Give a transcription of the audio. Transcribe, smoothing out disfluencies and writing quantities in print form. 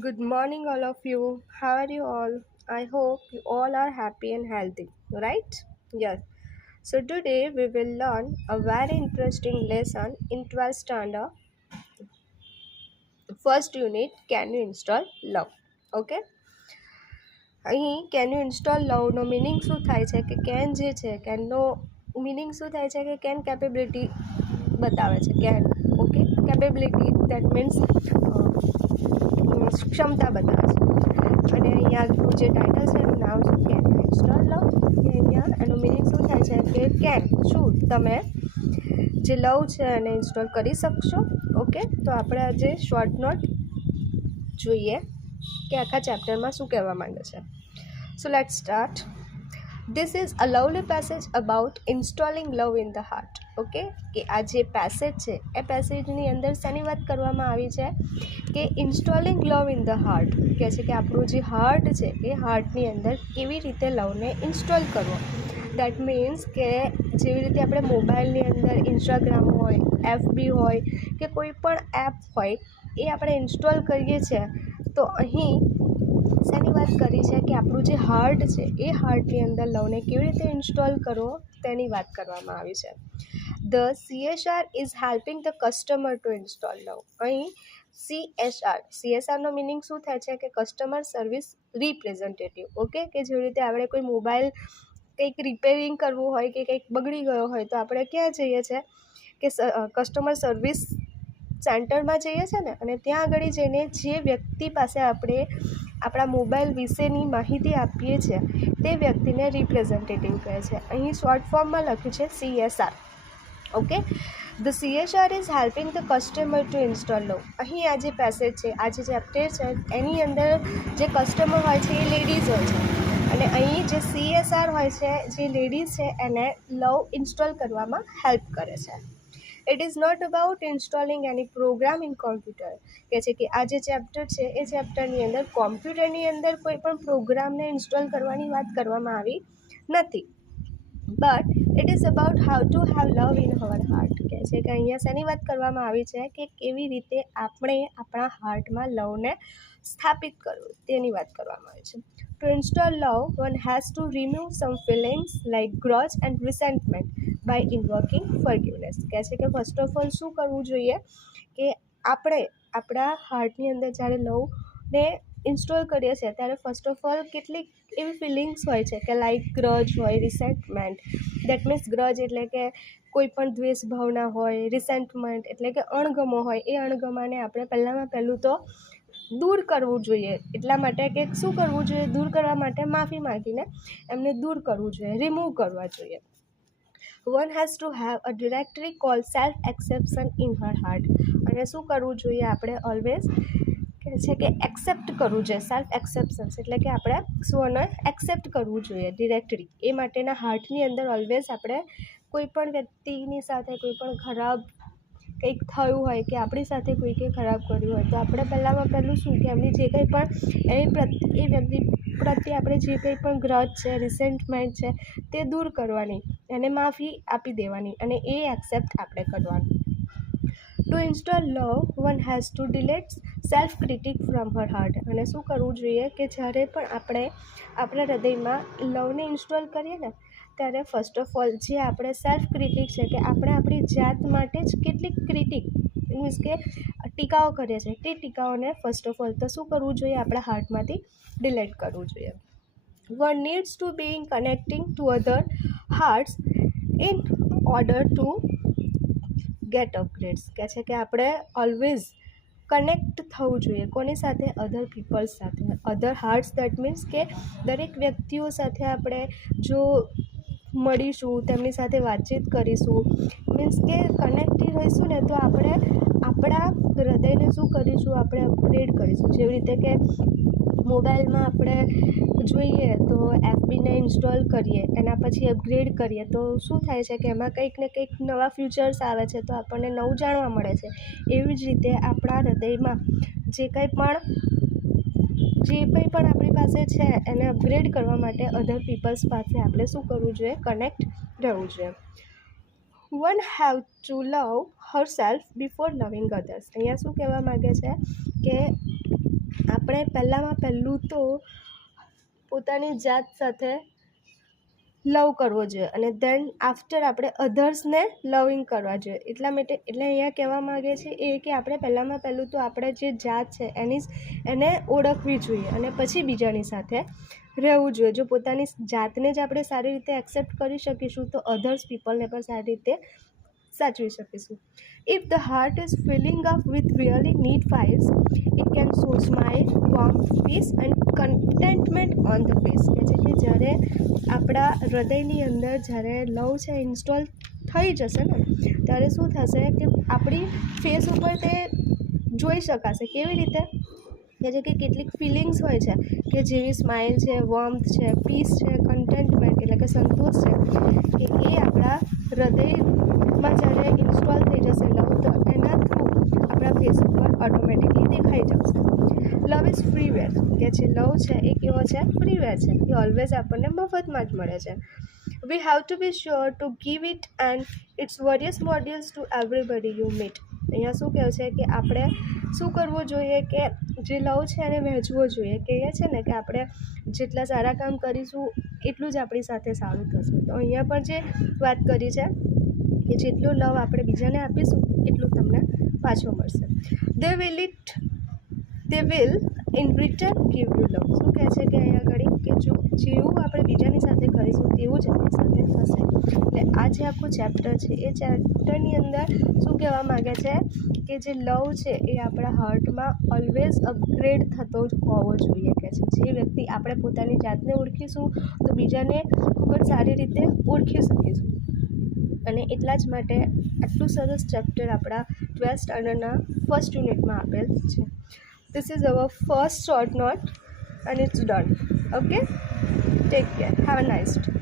Good morning, all of you. How are you all? I hope you all are happy and healthy, right? Yes. So, today we will learn a very interesting lesson in 12th standard, first unit. Can you install love? Okay. અહીં can you install લવનો meaning શું થાય છે કે can જે છે કેનનો meaning શું થાય છે કે કેન કેપેબિલિટી બતાવે છે can okay capability that means ક્ષમતા બતાવે છે અને અહીંયા આગળનું જે ટાઇટલ છે એનું નામ શું કેન યુ ઇન્સ્ટોલ લવ કે અહીંયા એનું મિનિંગ શું થાય છે કે કેન શું તમે જે લવ છે એને ઇન્સ્ટોલ કરી શકશો ઓકે તો આપણે આજે શોર્ટ નોટ જોઈએ કે આખા ચેપ્ટરમાં શું કહેવા માંગે છે. So let's start. This is a lovely passage about installing love in the heart. Okay કે આ જે પેસેજ છે એ પેસેજની અંદર શેની વાત કરવામાં આવી છે કે installing love in the heart કહે છે કે આપણું જે હાર્ટ છે એ હાર્ટની અંદર કેવી રીતે લવને ઇન્સ્ટોલ કરવો. દેટ મીન્સ કે જેવી રીતે આપણે મોબાઈલની અંદર ઇન્સ્ટાગ્રામ હોય એફબી હોય કે કોઈ પણ એપ હોય એ આપણે ઇન્સ્ટોલ કરીએ છીએ તો અહીં શેની વાત કરી છે કે આપણું જે હાર્ટ છે એ હાર્ટની અંદર લવને કેવી રીતે ઇન્સ્ટોલ કરવો તેની વાત કરવામાં આવી છે. The CSR is helping the customer to install love. અહીં CSRનો મિનિંગ શું થાય છે કે કસ્ટમર સર્વિસ રિપ્રેઝેન્ટેટિવ. ઓકે કે જેવી રીતે આપણે કોઈ મોબાઈલ કંઈક રિપેરિંગ કરવું હોય કે કંઈક બગડી ગયો હોય તો આપણે ક્યાં જઈએ છીએ કે કસ્ટમર સર્વિસ સેન્ટરમાં જઈએ છીએ ને અને ત્યાં આગળ જઈને જે વ્યક્તિ પાસે આપણે આપણા મોબાઈલ વિશેની માહિતી આપીએ છીએ તે વ્યક્તિને રિપ્રેઝેન્ટેટિવ કહે છે. અહીં શોર્ટ ફોર્મમાં લખ્યું છે CSR. Okay the CSR is helping the customer to install love. અહીં આ જે પેસેજ છે આ જે ચેપ્ટર છે એની અંદર જે કસ્ટમર હોય છે એ લેડીઝ હોય છે અને અહીં જે CSR હોય છે જે લેડીઝ છે એને લવ ઇન્સ્ટોલ કરવામાં હેલ્પ કરે છે. It is not about installing any program in computer. કહે છે કે આ જે ચેપ્ટર છે એ ચેપ્ટરની અંદર કોમ્પ્યુટરની અંદર કોઈ પણ પ્રોગ્રામને ઇન્સ્ટોલ કરવાની વાત કરવામાં આવી નથી. But it is about how to have love in our heart. કહે છે કે અહીંયા શેની વાત કરવામાં આવી છે કે કેવી રીતે આપણે આપણા હાર્ટમાં લવને સ્થાપિત કરવું તેની વાત કરવામાં આવી છે. To install love, one has to remove some feelings like grudge and resentment by invoking forgiveness. કહે છે કે ફર્સ્ટ ઓફ ઓલ શું કરવું જોઈએ કે આપણે આપણા હાર્ટની અંદર જ્યારે લવને ઇન્સ્ટોલ કરીએ છીએ ત્યારે ફર્સ્ટ ઓફ ઓલ કેટલીક એવી ફિલિંગ્સ હોય છે કે લાઈક ગ્રજ હોય રિસેન્ટમેન્ટ. દેટ મીન્સ ગ્રજ એટલે કે કોઈ પણ દ્વેષ ભાવના હોય, રિસેન્ટમેન્ટ એટલે કે અણગમો હોય એ અણગમાને આપણે પહેલું તો દૂર કરવું જોઈએ. એટલા માટે કે શું કરવું જોઈએ દૂર કરવા માટે માફી માંગીને એમને દૂર કરવું જોઈએ, રિમૂવ કરવા જોઈએ. One has to have a directory call self exception in her heart. અને શું કરવું જોઈએ આપણે ઓલવેઝ કહે છે કે એક્સેપ્ટ કરવું જોઈએ. સેલ્ફ એક્સેપ્શન્સ એટલે કે આપણે સ્વને એક્સેપ્ટ કરવું જોઈએ ડિરેક્ટરી. એ માટેના હાર્ટની અંદર ઓલવેઝ આપણે કોઈ પણ વ્યક્તિની સાથે કોઈ પણ ખરાબ કંઈક થયું હોય કે આપણી સાથે કોઈકે ખરાબ કર્યું હોય તો આપણે પહેલું શું કે એમની જે કંઈ પણ એ વ્યક્તિ પ્રત્યે આપણે જે કંઈ પણ ગ્રજ છે રિસેન્ટમેન્ટ છે તે દૂર કરવાની, એને માફી આપી દેવાની અને એ એક્સેપ્ટ આપણે કરવાનું. To install love one has to delete self critic from her heart. અને શું કરવું જોઈએ કે જ્યારે પણ આપણે આપણા હૃદયમાં લવને ઇન્સ્ટોલ કરીએ ને ત્યારે ફર્સ્ટ ઓફ ઓલ જે આપણે સેલ્ફ ક્રિટિક છે કે આપણે આપણી જાત માટે જ કેટલીક ક્રિટિક મીન્સ કે ટીકાઓ કરીએ છીએ તે ટીકાઓને ફર્સ્ટ ઓફ ઓલ તો શું કરવું જોઈએ આપણા હાર્ટમાંથી ડિલીટ કરવું જોઈએ. One needs to be connecting to other hearts in order to get upgrades. કહે છે કે આપણે ઓલવેઝ કનેક્ટ થવું જોઈએ કોની સાથે અધર પીપલ્સ સાથે, અધર હાર્ટ્સ. દેટ મીન્સ કે દરેક વ્યક્તિઓ સાથે આપણે જો મળીશું તેમની સાથે વાતચીત કરીશું મીન્સ કે કનેક્ટેડ રહીશું ને તો આપણે આપણા હૃદયને શું કરીશું આપણે અપગ્રેડ કરીશું. જેવી રીતે કે મોબાઈલમાં આપણે જોઈએ તો એફબીને ઇન્સ્ટોલ કરીએ એના પછી અપગ્રેડ કરીએ તો શું થાય છે કે એમાં કંઈક ને કંઈક નવા ફીચર્સ આવે છે તો આપણને નવું જાણવા મળે છે. એવી જ રીતે આપણા હૃદયમાં જે કંઈ પણ આપણી પાસે છે એને અપગ્રેડ કરવા માટે અધર પીપલ્સ પાસે આપણે શું કરવું જોઈએ કનેક્ટ રહેવું જોઈએ. One have to love Har self before લવિંગ અધર્સ. અહીંયા શું કહેવા માગે છે કે આપણે પહેલું તો પોતાની જાત સાથે લવ કરવો જોઈએ અને દેન આફ્ટર આપણે અધર્સને લવિંગ કરવા જોઈએ. એટલા માટે એટલે અહીંયા કહેવા માગે છે એ કે આપણે પહેલું તો આપણે જે જાત છે એને ઓળખવી જોઈએ અને પછી બીજાની સાથે રહેવું જોઈએ. જો પોતાની જાતને જ આપણે સારી રીતે એક્સેપ્ટ કરી શકીશું તો અધર્સ પીપલને પણ સારી રીતે સાચવી શકીશું. If the heart is filling up with really need files it can so smile, warm, peace and contentment on the face. કે છે કે જ્યારે આપણા હૃદયની અંદર જ્યારે લવ છે ઇન્સ્ટોલ થઈ જશે ને ત્યારે શું થશે કે આપણી ફેસ ઉપર તે જોઈ શકાશે. કેવી રીતે કે જે કે કેટલીક ફિલિંગ્સ હોય છે કે જેવી સ્માઇલ છે, વોર્મથ છે, પીસ છે, કન્ટેન્ટમેન્ટ એટલે કે સંતોષ છે કે એ આપણા હૃદયમાં જ્યારે ઇન્સ્ટોલ થઈ જશે લવ તો એના થ્રુ આપણા ફેસ ઉપર ઓટોમેટિકલી દેખાઈ જશે. લવ ઇઝ ફ્રીવેર કે જે લવ છે એ કેવો છે? ફ્રીવેર છે. એ ઓલવેઝ આપણને મફતમાં જ મળે છે. We have to be sure to give it and its various modules to everybody you meet. અહીંયા શું કહે છે કે આપણે શું કરવું જોઈએ કે જે લવ છે એને વહેંચવો જોઈએ. કે એ છે ને કે આપણે જેટલા સારા કામ કરીશું એટલું જ આપણી સાથે સારું થશે. તો અહીંયા પણ જે વાત કરી છે કે જેટલું લવ આપણે બીજાને આપીશું એટલું તમને પાછો મળશે. They will in return give you love. શું કહે છે કે અહીંયા આગળ કે જો જેવું આપણે બીજાની સાથે કરીશું તેવું જ આપણી સાથે થશે. એટલે આ જે આખું ચેપ્ટર છે એ ચેપ્ટરની અંદર શું કહેવા માગે છે કે જે લવ છે એ આપણા હાર્ટમાં ઓલવેઝ અપગ્રેડ થતો જ હોવો જોઈએ. કે છે જે વ્યક્તિ આપણે પોતાની જાતને ઓળખીશું તો બીજાને ખૂબ જ સારી રીતે ઓળખી શકીશું. અને એટલા જ માટે આટલું સરસ ચેપ્ટર આપણા 12th સ્ટાન્ડર્ડના ફર્સ્ટ યુનિટમાં આપેલ છે. This is our first short note and it's done. Okay? Take care. Have a nice day.